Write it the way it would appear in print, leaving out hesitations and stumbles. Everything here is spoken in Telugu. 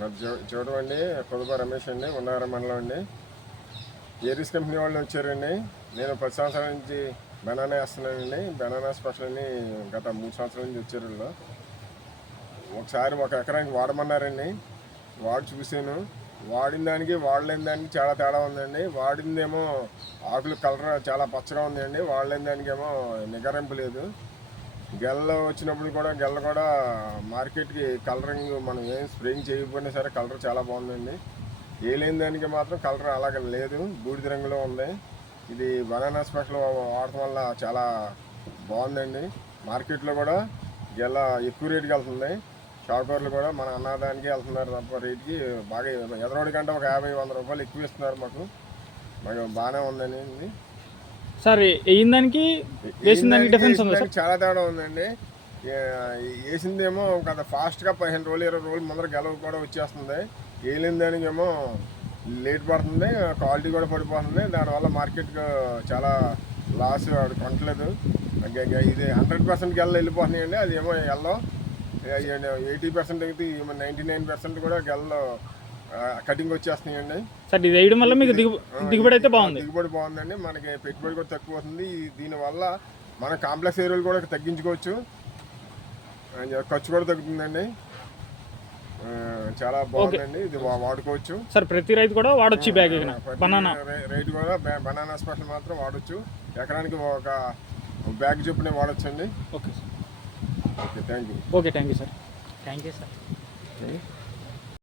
మరి చూడమండి, పొదుపు రమేష్ అండి, ఉన్నవరం మండలం అండి. ఏరీస్ కంపెనీ వాళ్ళు వచ్చారండి. నేను 10 సంవత్సరాల నుంచి బనానా వేస్తున్నానండి. బనానా స్పెషల్ అని గత 3 సంవత్సరాల నుంచి వచ్చారు వీళ్ళు. ఒకసారి 1 ఎకరానికి వాడమన్నారండి. వాడి చూశాను. వాడిన దానికి వాడలేని దానికి చాలా తేడా ఉందండి. వాడిందేమో ఆకులు కలర్ చాలా పచ్చగా ఉందండి. వాడలేని దానికేమో నిగరింపు లేదు. గెల్ల వచ్చినప్పుడు కూడా గెల్ల కూడా మార్కెట్కి కలరింగ్ మనం ఏం స్ప్రేయింగ్ చేయకపోయినా సరే కలర్ చాలా బాగుందండి. లేని దానికి మాత్రం కలర్ అలాగే లేదు, బూడిద రంగులో ఉంది. ఇది బనానా స్పెషల్ వాడటం వల్ల చాలా బాగుందండి. మార్కెట్లో కూడా గెల్ల ఎక్కువ రేటుకి వెళ్తుంది. షాపర్లు కూడా మన అన్నదానికి వెళ్తున్నారు తప్ప రేటుకి బాగా ఎదరోడి కంటే ఒక 50-100 రూపాయలు ఎక్కువ ఇస్తున్నారు. మాకు బాగానే ఉందండి. ఇది సార్ వేసిన దానికి వేసిన దానికి డిఫరెన్స్ ఉంది సార్? చాలా తేడా ఉందండి. వేసిందేమో కదా ఫాస్ట్గా 15 రోజులు 20 రోజులు ముందర గెలవ కూడా వచ్చేస్తుంది. వేయలేని దానికేమో లేట్ పడుతుంది, క్వాలిటీ కూడా పడిపోతుంది. దానివల్ల మార్కెట్కి చాలా లాస్ వాడు కొనట్లేదు. ఇది 100% గెల్ల వెళ్ళిపోతున్నాయండి. అది ఏమో గెల్లో 80% అయితే 99% కూడా గెల్లో కటింగ్ వచ్చేస్తున్నాయండి. సార్ ఇది వేయడం వల్ల మీకు దిగుబడి అయితే బాగుంది? దిగుబడి బాగుందండి. మనకి పెట్టుబడి కూడా తక్కువ అవుతుంది. దీనివల్ల మన కాంప్లెక్స్ ఎరువులు కూడా తగ్గించుకోవచ్చు, ఖర్చు కూడా తగ్గుతుందండి. చాలా బాగుందండి. ఇది వాడుకోవచ్చు సార్. ప్రతి రైతు కూడా వాడొచ్చు బ్యాగ్. బనానా రైతు కూడా బనానా స్పెషల్ మాత్రం వాడచ్చు. ఎకరానికి ఒక బ్యాగ్ చొప్పున వాడచ్చు అండి. Okay sir. Okay, thank you. Okay, thank you sir. Thank you sir.